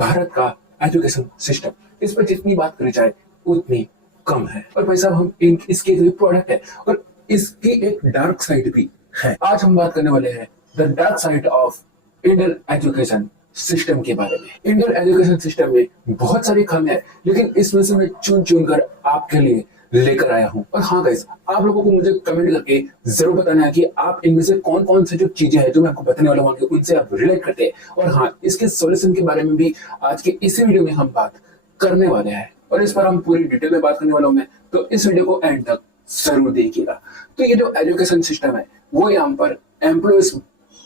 भारत का education system, इस पर जितनी बात करी जाए उतनी कम है। और भाई साहब हम इसके जो प्रोडक्ट है और इसकी एक डार्क साइड भी है। आज हम बात करने वाले हैं the dark side of Indian education system के बारे में। इंडियन एजुकेशन सिस्टम में बहुत सारी खामियां है, लेकिन इसमें से मैं चुन चुन कर आपके लिए लेकर आया हूं। और हाँ गाइस, आप लोगों को मुझे कमेंट करके जरूर बताना है कि आप इनमें से कौन कौन से जो चीजें हैं जो मैं आपको बताने वाला हूँ उनसे आप रिलेट करते हैं। और हाँ, इसके सॉल्यूशन के बारे में भी आज के इसी वीडियो में हम बात करने वाले हैं और इस पर हम पूरी डिटेल में बात करने वाला हूँ मैं, तो इस वीडियो को एंड तक जरूर देखिएगा। तो ये जो एजुकेशन सिस्टम है वो यहाँ पर एम्प्लॉयज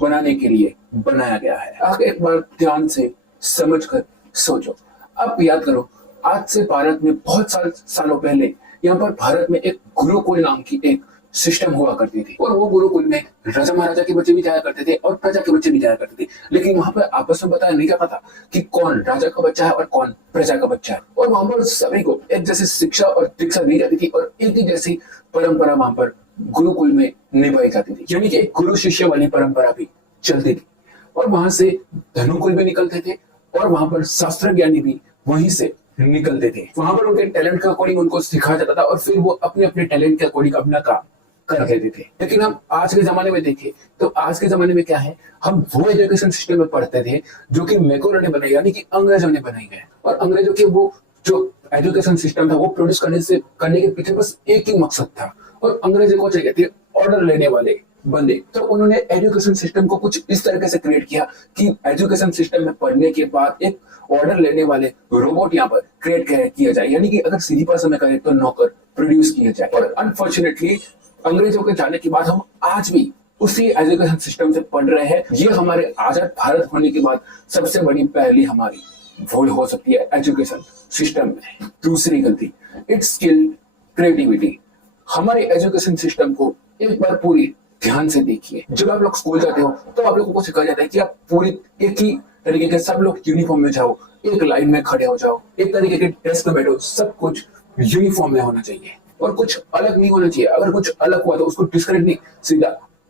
बनाने के लिए बनाया गया है। आप एक बार ध्यान से समझ कर सोचो। आप याद करो, आज से भारत में बहुत सालों पहले यहाँ पर भारत में एक गुरुकुल नाम की एक सिस्टम हुआ करती थी। और वो गुरुकुल में राजा महाराजा के बच्चे भी जाया करते थे और प्रजा के बच्चे भी जाया करते थे, लेकिन वहां पर आपस में बताया नहीं जाता था कि कौन राजा का बच्चा है और कौन प्रजा का बच्चा है। और वहां पर सभी को एक जैसी शिक्षा और दीक्षा दी जाती थी और एक ही जैसी परंपरा वहां पर गुरुकुल में निभाई जाती थी, यानी कि गुरु शिष्य वाली परंपरा भी चलती थी। और वहां से धनुकुल भी निकलते थे और वहां पर शास्त्र ज्ञानी भी वहीं से निकलते थे। वहां पर उनके टैलेंट के अकॉर्डिंग उनको सिखाया जाता था और फिर वो अपने अपने टैलेंट के अकॉर्डिंग अपना काम कर लेते थे। लेकिन हम आज के जमाने में देखें तो आज के जमाने में क्या है, हम वो एजुकेशन सिस्टम में पढ़ते थे जो कि मैकोलर ने बनाई, यानी कि अंग्रेजों ने बनाई है। और अंग्रेजों के वो जो एजुकेशन सिस्टम था वो प्रोड्यूस करने के पीछे बस एक ही मकसद था, और अंग्रेजों को चाहिए थे ऑर्डर लेने वाले बंदे। तो उन्होंने एजुकेशन सिस्टम को कुछ इस तरीके से क्रिएट किया कि एजुकेशन सिस्टम में पढ़ने के बाद एक ऑर्डर लेने वाले रोबोट यहाँ पर क्रिएट किया जाए, यानी कि अगर सीधी भाषा में करें तो नौकर प्रोड्यूस किया जाए। और अनफॉर्चुनेटली अंग्रेजों के जाने के बाद हम आज भी उसी एजुकेशन सिस्टम से पढ़ रहे हैं। ये हमारे आजाद भारत होने के बाद सबसे बड़ी पहली हमारी भूल हो सकती है एजुकेशन सिस्टम में। दूसरी गलती, इट्स स्किल क्रिएटिविटी। हमारे एजुकेशन सिस्टम को एक बार पूरी ध्यान से देखिए। जब आप लोग स्कूल जाते हो तो आप लोगों को सिखाया जाता है कि आप पूरी एक ही तरीके के सब लोग यूनिफॉर्म में जाओ, एक लाइन में खड़े हो जाओ, एक तरीके के डेस्क में बैठो, सब कुछ यूनिफॉर्म में होना चाहिए और कुछ अलग नहीं होना चाहिए। अगर कुछ अलग हुआ तो उसको डिस्करेज नहीं, सीधा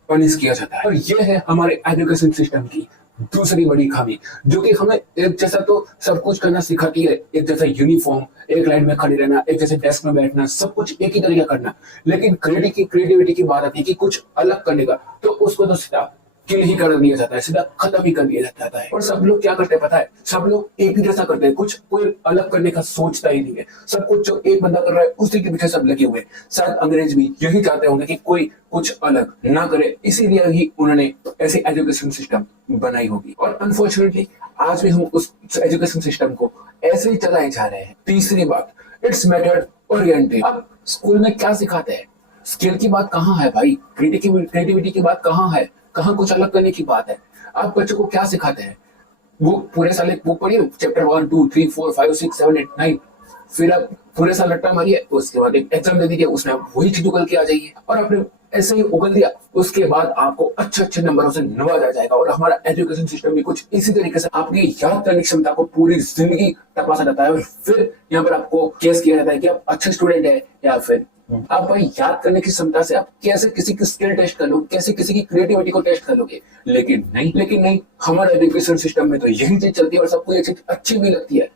पनिश किया जाता है। और ये है हमारे एजुकेशन सिस्टम की दूसरी बड़ी खामी, जो कि हमें एक जैसा तो सब कुछ करना सिखाती है, एक जैसा यूनिफॉर्म, एक लाइन में खड़े रहना, एक जैसे डेस्क में बैठना, सब कुछ एक ही तरीके करना। लेकिन क्रिएटिविटी की बात आती है कि कुछ अलग करने का, तो उसको तो सीधा किल ही कर दिया जाता है, सीधा खत्म ही कर दिया जाता है। और सब लोग क्या करते हैं पता है, सब लोग एक ही जैसा करते हैं, कुछ कोई अलग करने का सोचता ही नहीं है। सब कुछ जो एक बंदा कर रहा है उसी के पीछे सब लगे हुए हैं। शायद अंग्रेज भी यही चाहते होंगे कि कोई कुछ अलग ना करे, इसीलिए ही उन्होंने ऐसी एजुकेशन सिस्टम बनाई होगी। और अनफॉर्चुनेटली आज भी हम उस एजुकेशन सिस्टम को ऐसे ही चलाए जा रहे हैं। तीसरी बात, इट्स मेथड ओरिएंटेड। अब स्कूल में क्या सिखाते हैं, स्किल की बात कहाँ है भाई, क्रिएटिविटी की बात कहाँ है, कहाँ कुछ अलग करने की बात है। आप बच्चों को क्या सिखाते हैं, वो पूरे साल एक बुक पढ़िए, चैप्टर 1 2 3 4 5 6 7 8 9, फिर आप पूरे साल रट्टा मारिए, उसके बाद एक एग्जाम दे दीजिए, उसमें आप वही चीज उगल के आ जाइए। और आपने ऐसे ही उगल दिया, उसके बाद आपको अच्छे अच्छे नंबरों से नवाजा जाएगा। और हमारा एजुकेशन सिस्टम भी कुछ इसी तरीके से आपकी याद करने की क्षमता को पूरी जिंदगी तपासा जाता है। और फिर यहाँ पर आपको केस किया जाता है कि आप अच्छे स्टूडेंट है या फिर आप भाई याद करने की क्षमता से आप कैसे किसी की स्किल टेस्ट कर लोगे, कैसे किसी की क्रिएटिविटी को टेस्ट कर लोगे। लेकिन नहीं, हमारे एजुकेशन सिस्टम में तो यही चीज चलती है और सबको ये चीज अच्छी भी लगती है।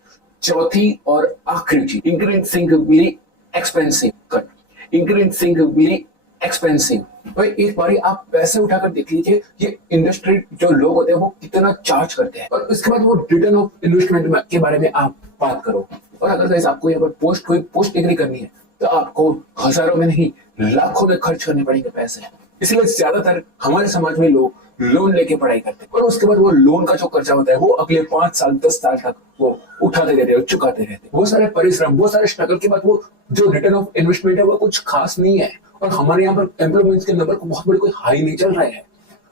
चौथी और आखिरी चीज, increasingly expensive cut, increasingly expensive. भाई एक बारी आप पैसे उठाकर देख लीजिए, ये इंडस्ट्री जो लोग होते हैं वो कितना चार्ज करते हैं। और उसके बाद वो रिटर्न ऑफ इन्वेस्टमेंट के बारे में आप बात करो। और अगर आपको यहाँ पर कोई पोस्ट डिग्री करनी है तो आपको हजारों में नहीं लाखों में खर्च करने पड़ेंगे पैसे। इसलिए ज्यादातर हमारे समाज में लोग लोन लेके पढ़ाई करते हैं और उसके बाद वो लोन का जो खर्चा होता है वो अगले 5 साल 10 साल तक वो उठाते रहते हैं और चुकाते रहते हैं। वो सारे परिश्रम, वो सारे स्ट्रगल के बाद वो जो रिटर्न ऑफ इन्वेस्टमेंट है वो कुछ खास नहीं है। और हमारे यहाँ पर एम्प्लॉयमेंट के नंबर को बहुत बड़े कोई हाई नहीं चल रहे हैं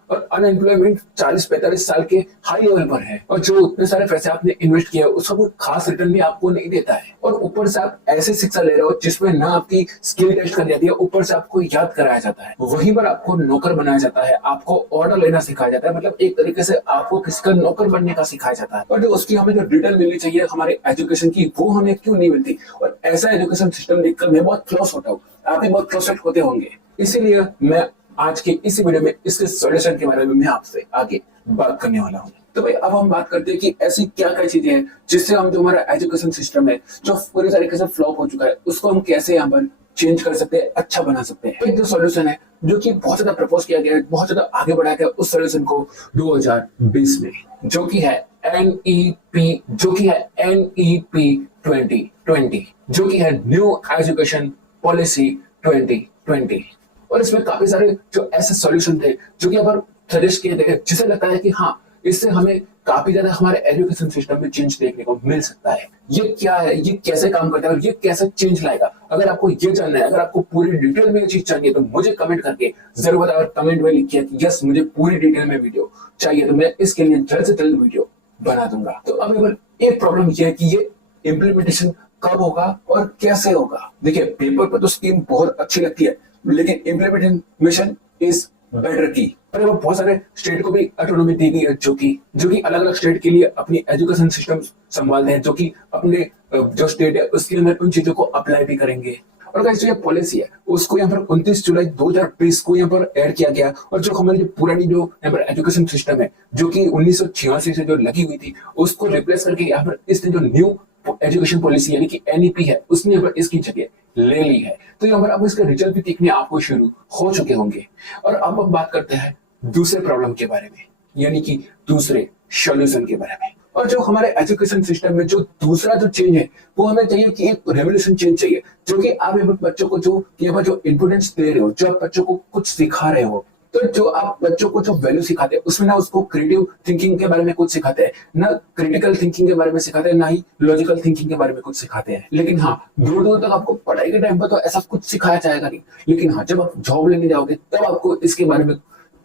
और अनएम्प्लॉयमेंट 40-45 साल के हाई लेवल पर है। और जो उतने सारे पैसे आपने इन्वेस्ट किया उसका कोई खास रिटर्न भी आपको नहीं देता है। और ऊपर से आप ऐसे शिक्षा ले रहे हो जिसमें ना आपकी स्किल टेस्ट कर जाती है, ऊपर से आपको याद कराया जाता है, वहीं पर आपको नौकर बनाया जाता है, आपको ऑर्डर लेना सिखाया जाता है। मतलब एक तरीके से आपको किसी का नौकर बनने का सिखाया जाता है। और जो उसकी हमें जो रिटर्न मिलनी चाहिए हमारे एजुकेशन की, वो हमें क्यों नहीं मिलती। और ऐसा एजुकेशन सिस्टम देखकर मैं बहुत फ्लॉस होता हूँ, आप भी बहुत फ्रस्ट्रेट होते होंगे। इसीलिए मैं आज के इस वीडियो में इसके सॉल्यूशन के बारे में मैं आपसे आगे बात करने वाला हूँ। तो भाई अब हम बात करते हैं कि ऐसी क्या क्या चीजें हैं जिससे हम जो हमारा एजुकेशन सिस्टम है जो पूरी तरीके से फ्लॉप हो चुका है उसको हम कैसे यहाँ पर चेंज कर सकते हैं, अच्छा बना सकते हैं। एक जो सॉल्यूशन है जो कि बहुत ज्यादा प्रपोज किया गया है, बहुत ज्यादा आगे बढ़ाया गया उस सॉल्यूशन को 2020 में, जो कि है NEP, जो कि है NEP 2020, जो कि है न्यू एजुकेशन पॉलिसी 2020। और इसमें काफी सारे जो ऐसे सॉल्यूशन थे जो कि अब सजेस्ट किए गए जिसे लगता है कि हाँ इससे हमें काफी ज्यादा हमारे एजुकेशन सिस्टम में चेंज देखने को मिल सकता है। ये क्या है, ये कैसे काम करता है और ये कैसे चेंज लाएगा, अगर आपको ये जानना है, अगर आपको पूरी डिटेल में ये चीज चाहिए तो मुझे कमेंट करके जरूर बताओ। और कमेंट में लिखिए कि यस मुझे पूरी डिटेल में वीडियो चाहिए, तो मैं इसके लिए जल्द से जल्द वीडियो बना दूंगा। तो अब एक प्रॉब्लम ये है कि ये इम्प्लीमेंटेशन कब होगा और कैसे होगा। देखिए पेपर पर तो स्कीम बहुत अच्छी लगती है लेकिन इम्प्लीमेंटेशन इज बेटर की। और बहुत सारे स्टेट को भी ऑटोनॉमी दी गई है जो कि अलग अलग स्टेट के लिए अपनी एजुकेशन सिस्टम संभालते हैं, जो कि अपने जो स्टेट है उसके अंदर उन चीजों को अप्लाई भी करेंगे। और जो ये पॉलिसी है उसको यहाँ पर 29 जुलाई 2020 को यहाँ पर ऐड किया गया। और जो हमारी जो पुरानी जो यहाँ पर एजुकेशन सिस्टम है जो कि 1986 से जो लगी हुई थी उसको रिप्लेस करके यहाँ पर इसने जो न्यू एजुकेशन पॉलिसी यानी कि NEP है उसने यहाँ पर इसकी जगह ले ली है। तो यहाँ पर अब इसके रिजल्ट भी दिखने आपको शुरू हो चुके होंगे। और अब हम बात करते हैं दूसरे प्रॉब्लम के बारे में, यानी कि दूसरे सॉल्यूशन के बारे में। और जो हमारे एजुकेशन सिस्टम में जो दूसरा जो चेंज है वो हमें चाहिए कि एक रेवोल्यूशन चेंज चाहिए, जो कि आप बच्चों को जो इम्पोर्टेंस दे रहे हो, जो आप बच्चों को कुछ सिखा रहे हो, तो जो आप बच्चों को जो वैल्यू सिखाते हैं उसमें ना उसको क्रिएटिव थिंकिंग के बारे में कुछ सिखाते हैं, ना क्रिटिकल थिंकिंग के बारे में सिखाते हैं, ना ही लॉजिकल थिंकिंग के बारे में कुछ सिखाते हैं। लेकिन हाँ दूर दूर तक आपको पढ़ाई के टाइम पर तो ऐसा कुछ सिखाया जाएगा नहीं, लेकिन हाँ जब आप जॉब लेने जाओगे तब आपको इसके बारे में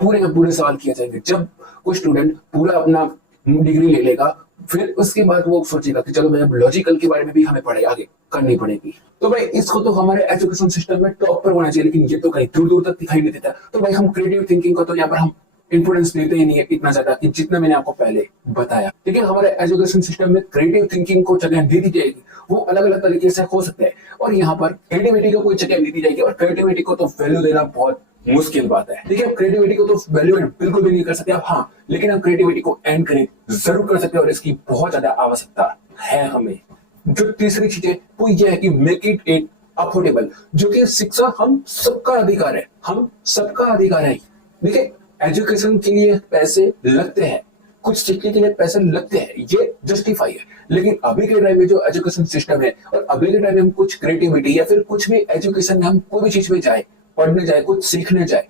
पूरे के पूरे सवाल किए जाएंगे। जब कोई स्टूडेंट पूरा अपना डिग्री ले लेगा फिर उसके बाद वो सोचेगा कि चलो भाई लॉजिकल के बारे में भी हमें पढ़ाई आगे करनी पड़ेगी। तो भाई इसको तो हमारे एजुकेशन सिस्टम में टॉप पर होना चाहिए, लेकिन ये तो कहीं दूर दूर तक दिखाई नहीं देता। तो भाई हम क्रिएटिव थिंकिंग को तो यहाँ पर हम इंपोर्टेंस देते ही नहीं है इतना ज्यादा कि जितना मैंने आपको पहले बताया। लेकिन हमारे एजुकेशन सिस्टम में क्रिएटिव थिंकिंग को जगह दे दी जाएगी, वो अलग अलग तरीके से हो सकते हैं। और यहाँ पर क्रिएटिविटी को कोई जगह नहीं दी जाएगी और क्रिएटिविटी को तो वैल्यू देना बहुत मुश्किल बात है। देखिए आप क्रिएटिविटी को तो वैल्यू बिल्कुल भी नहीं कर सकते आप, हाँ लेकिन आप क्रिएटिविटी को एनकरेज जरूर कर सकते हैं और इसकी बहुत ज्यादा आवश्यकता है हमें। जो तीसरी चीज है वो ये है कि मेक इट अफोर्डेबल, जो कि शिक्षा हम सबका अधिकार है, हम सबका अधिकार है। देखिए एजुकेशन के लिए पैसे लगते हैं, कुछ सीखने के लिए पैसे लगते हैं, ये जस्टिफाई है। लेकिन अभी के टाइम में जो एजुकेशन सिस्टम है और अभी के टाइम में हम कुछ क्रिएटिविटी या फिर कुछ भी एजुकेशन में हम कोई भी चीज में जाए, पढ़ने जाए, कुछ सीखने जाए,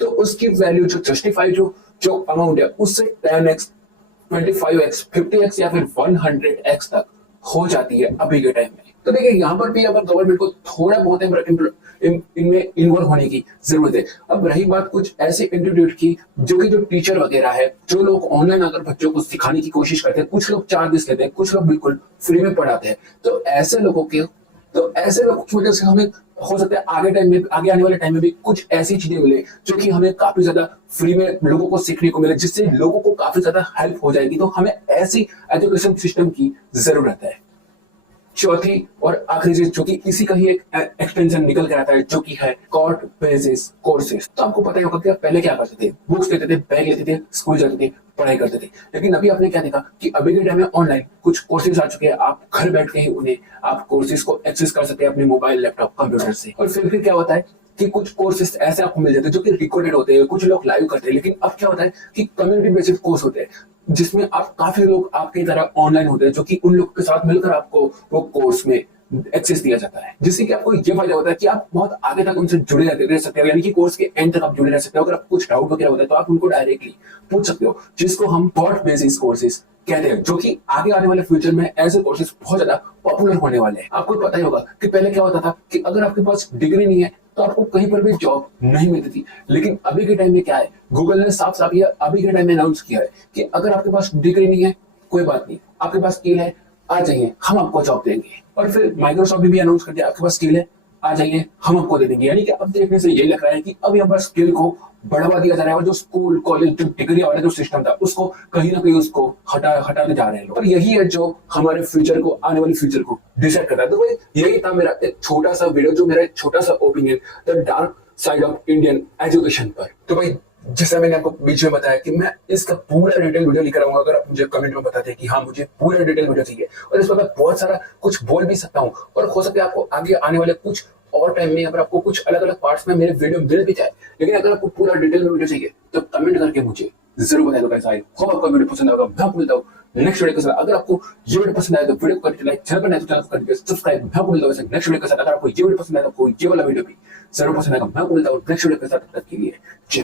तो उसकी वैल्यू जो जस्टिफाई जो अमाउंट है उससे 10x 25x 50x या फिर 100x तक हो जाती है अभी के टाइम में। तो देखिए यहाँ पर भी अब गवर्नमेंट को थोड़ा बहुत इनमें इन्वॉल्व होने की जरूरत है। अब रही बात कुछ ऐसे इंस्टीट्यूट की जो कि जो टीचर वगैरह है, जो लोग ऑनलाइन अगर बच्चों को सिखाने की कोशिश करते हैं, कुछ लोग चार्जेस लेते हैं, कुछ लोग बिल्कुल फ्री में पढ़ाते हैं, तो ऐसे लोगों की वजह से हमें हो सकता है आगे आने वाले टाइम में भी कुछ ऐसी चीजें मिले जो कि हमें काफी ज्यादा फ्री में लोगों को सीखने को मिले, जिससे लोगों को काफी ज्यादा हेल्प हो जाएगी। तो हमें ऐसी एजुकेशन सिस्टम की जरूरत है। चौथी और आखिरी चीज जो कि इसी का ही एक एक्सटेंशन निकल कर आता है, जो कि है कॉर्ट बेसिस कोर्सेज। तो आपको पता ही होगा कि आप पहले क्या करते थे, बुक्स लेते थे, बैग लेते थे, स्कूल जाते थे, पढ़ाई करते थे। लेकिन अभी आपने क्या देखा कि अभी के टाइम में ऑनलाइन कुछ कोर्सेज आ चुके हैं, आप घर बैठ के ही उन्हें आप कोर्सेज को एक्सेस कर सकते हैं अपने मोबाइल, लैपटॉप, कंप्यूटर से। और फिर क्या होता है कि कुछ कोर्सेज ऐसे आपको मिल जाते हैं जो कि रिकॉर्डेड होते हैं, कुछ लोग लाइव करते हैं। लेकिन अब क्या होता है कि कम्युनिटी बेसिस कोर्स होते हैं जिसमें आप काफी लोग आपकी तरह ऑनलाइन होते हैं, जो कि उन लोगों के साथ मिलकर आपको वो कोर्स में एक्सेस दिया जाता है, जिससे कि आपको ये फायदा होता है कि आप बहुत आगे तक उनसे जुड़े रह सकते हो, यानी कि कोर्स के एंड तक आप जुड़े रह सकते हो। अगर आप कुछ डाउट वगैरह होता है तो आप उनको डायरेक्टली पूछ सकते हो, जिसको हम थॉट बेसिस कोर्सेज कहते हैं, जो कि आगे आने वाले फ्यूचर में ऐसे कोर्सेज बहुत ज्यादा पॉपुलर होने वाले हैं। आपको पता ही होगा कि पहले क्या होता था कि अगर आपके पास डिग्री नहीं है तो आपको कहीं पर भी जॉब नहीं मिलती थी। लेकिन अभी के टाइम में क्या है, गूगल ने साफ साफ ये अभी के टाइम में अनाउंस किया है कि अगर आपके पास डिग्री नहीं है कोई बात नहीं, आपके पास स्किल है, आ जाइए हम आपको जॉब देंगे। और फिर माइक्रोसॉफ्ट ने भी अनाउंस कर दिया आपके पास स्किल है, आ जाइए हम आपको दे देंगे। यानी कि अब देखने से यही लग रहा है कि अब यहाँ पर स्किल को बढ़ावा दिया जा रहा है और जो स्कूल कॉलेज जो डिग्री वाला जो सिस्टम था उसको कहीं ना कहीं उसको हटाते जा रहे हैं लोग। और यही है जो हमारे फ्यूचर को, आने वाले फ्यूचर को डिसाइड करता है। तो भाई यही था मेरा एक छोटा सा वीडियो, जो मेरा एक छोटा सा opinion the dark side of Indian education पर। तो भाई जैसा मैंने आपको बीच में बताया कि मैं इसका पूरा डिटेल वीडियो लेकर आऊंगा, अगर आप मुझे कमेंट में बताते हैं कि हाँ मुझे पूरा डिटेल वीडियो चाहिए, और इस पर मैं बहुत सारा कुछ बोल भी सकता हूँ, और हो सकता है आपको आगे आने वाले कुछ और टाइम में अगर आपको कुछ अलग अलग पार्ट्स में मेरे वीडियो मिल भी जाए, लेकिन अगर आपको पूरा डिटेल में वीडियो चाहिए तो कमेंट करके मुझे जरूर बताएगा गाइस। आई होप आपको वीडियो पसंद आएगा। मैं आपको मिलता हूँ नेक्स्ट वीडियो के साथ। अगर आपको ये वीडियो पसंद आए तो वीडियो को करके लाइक, चैनल पर नए तो चैनल को करके सब्सक्राइब। मैं आपको मिलता हूँ नेक्स्ट वीडियो के साथ। अगर आपको ये वीडियो पसंद आए तो आपको ये वाला वीडियो भी जरूर पसंद आएगा। मैं आपको मिलता हूँ नेक्स्ट वीडियो के साथ। तब तक के लिए जय